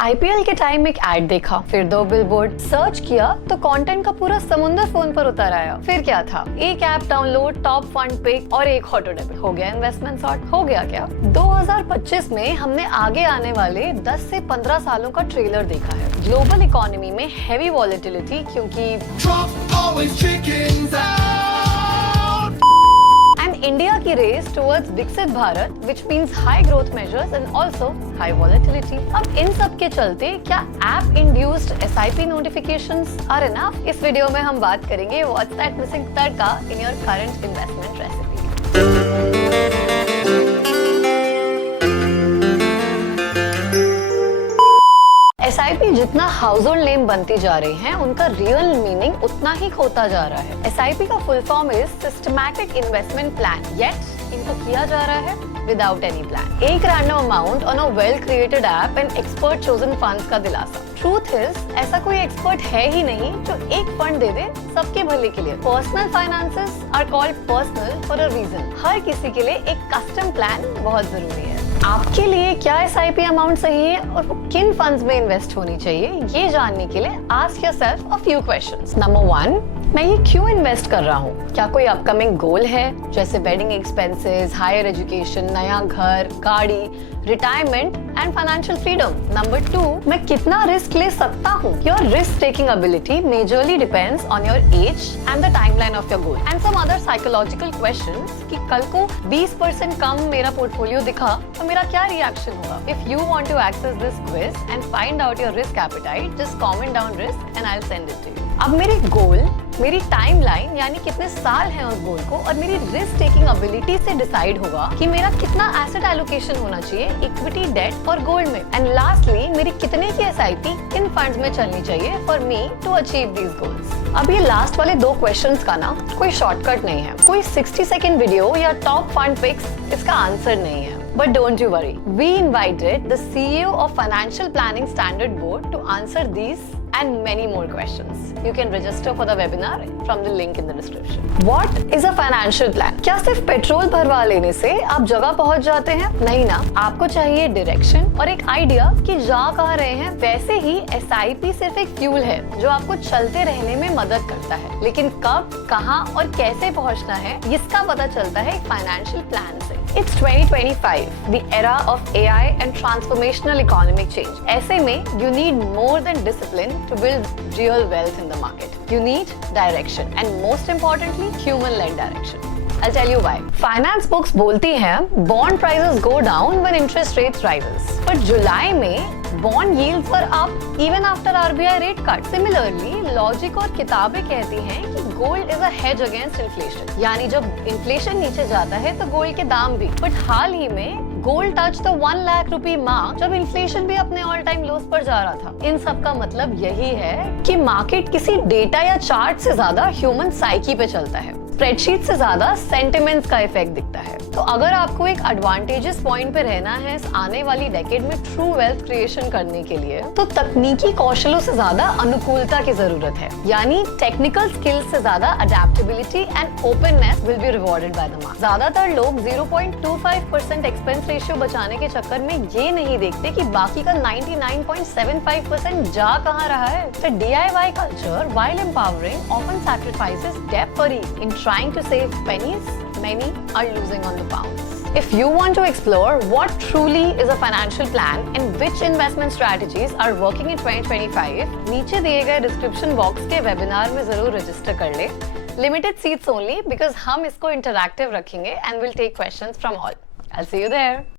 IPL के time एक add देखा, फिर 2 बिलबोर्ड, सर्च किया तो कंटेंट का पूरा समुंदर फोन पर उतर आया। फिर क्या था, एक app download, top fund pick और एक ऑटो डेबिट, हो गया इन्वेस्टमेंट सॉर्ट। हो गया क्या? 2025 में हमने आगे आने वाले 10 से 15 सालों का ट्रेलर देखा है। ग्लोबल इकोनॉमी में हैवी वॉलेटिलिटी, क्योंकि इंडिया की रेस टुवर्ड्स विकसित Bharat, which means high growth measures and also high volatility। अब इन सब के चलते क्या app induced SIP notifications are enough? इस वीडियो में हम बात करेंगे what's that missing tadka in your current investment recipe। SIP जितना हाउस होल्ड नेम बनती जा रही हैं, उनका रियल मीनिंग उतना ही खोता जा रहा है। SIP का full form is systematic investment plan, yet इनको किया जा रहा है विदाउट एनी प्लान। एक random amount on a well created app and expert chosen funds का दिलासा। ट्रूथ इज, ऐसा कोई एक्सपर्ट है ही नहीं जो एक फंड दे दे सबके भले के लिए। Personal finances are called personal for a reason. हर किसी के लिए एक कस्टम प्लान बहुत जरूरी है। आपके लिए क्या SIP अमाउंट सही है और वो किन फंड्स में इन्वेस्ट होनी चाहिए, ये जानने के लिए ask yourself a few questions. Number 1, मैं ये क्यों इन्वेस्ट कर रहा हूँ? क्या कोई अपकमिंग गोल है, जैसे वेडिंग एक्सपेंसेस, हायर एजुकेशन, नया घर, गाड़ी, retirement and financial freedom? Number 2, मैं कितना रिस्क ले सकता हूँ? Your risk taking ability majorly depends on your age and the timeline of your goal and some other psychological questions कि कल को 20% कम मेरा पोर्टफोलियो दिखा तो मेरा क्या रिएक्शन होगा? If you want to access this quiz and find out your risk appetite, just comment down risk and I will send it to you. अब मेरे गोल, मेरी टाइमलाइन यानी कितने साल हैं उस गोल को, और मेरी रिस्क टेकिंग एबिलिटी से डिसाइड होगा कि मेरा कितना एसेट एलोकेशन होना चाहिए इक्विटी, डेट और गोल्ड में। एंड लास्टली, मेरी कितने की SIP इन फंड्स में चलनी चाहिए for me to achieve these goals. अब ये लास्ट वाले 2 क्वेश्चंस का ना कोई शॉर्टकट नहीं है, कोई 60 सेकेंड वीडियो या टॉप फंड पिक्स इसका आंसर नहीं है। But don't you worry, we invited the CEO of Financial Planning Standard Board to answer these and many more questions. You can register for the webinar from the link in the description. What is a financial plan? क्या सिर्फ petrol भरवा लेने से आप जगह पहुंच जाते हैं? नहीं ना, आपको चाहिए डायरेक्शन और एक आइडिया कि जा कहाँ रहे हैं। वैसे ही SIP सिर्फ एक फ्यूल है जो आपको चलते रहने में मदद करता है, लेकिन कब, कहाँ और कैसे पहुंचना है इसका पता चलता है एक फाइनेंशियल प्लान से। It's 2025, the era of AI and transformational economic change. ऐसे में you need more than discipline to build real wealth in the market. You need direction and most importantly, human-led direction. I'll tell you why. Finance books बोलती हैं bond prices go down when interest rates rises. But जुलाई में bond yields were up even after RBI rate cut. Similarly, logic और किताबें कहती हैं कि gold is a hedge against inflation. यानी जब inflation नीचे जाता है तो gold के दाम भी। But हाल ही में गोल्ड टच द 1 लाख रुपए मार्क जब इन्फ्लेशन भी अपने ऑल टाइम लोस पर जा रहा था। इन सब का मतलब यही है कि मार्केट किसी डेटा या चार्ट से ज्यादा ह्यूमन साइकी पे चलता है। स्प्रेडशीट से ज्यादा सेंटिमेंट्स का इफेक्ट दिखता है। तो अगर आपको एक एडवांटेजेस पॉइंट पे रहना है इस आने वाली डेकेड में ट्रू वेल्थ क्रिएशन करने के लिए, तो तकनीकी कौशलों से ज्यादा अनुकूलता की जरूरत है। यानी टेक्निकल स्किल्स से ज्यादा adaptability and openness will be rewarded by the market. ज्यादातर लोग 0.25% एक्सपेंस रेशियो बचाने के चक्कर में ये नहीं देखते कि बाकी का 99.75% जा कहाँ रहा है। The DIY culture, while empowering, often sacrifices depth for ease. In trying to save pennies, many are losing on the pounds. If you want to explore what truly is a financial plan and which investment strategies are working in 2025, नीचे दिए गए description box के webinar में जरूर register कर ले। Limited seats only because हम इसको इंटरैक्टिव रखेंगे and will take questions from all. I'll see you there.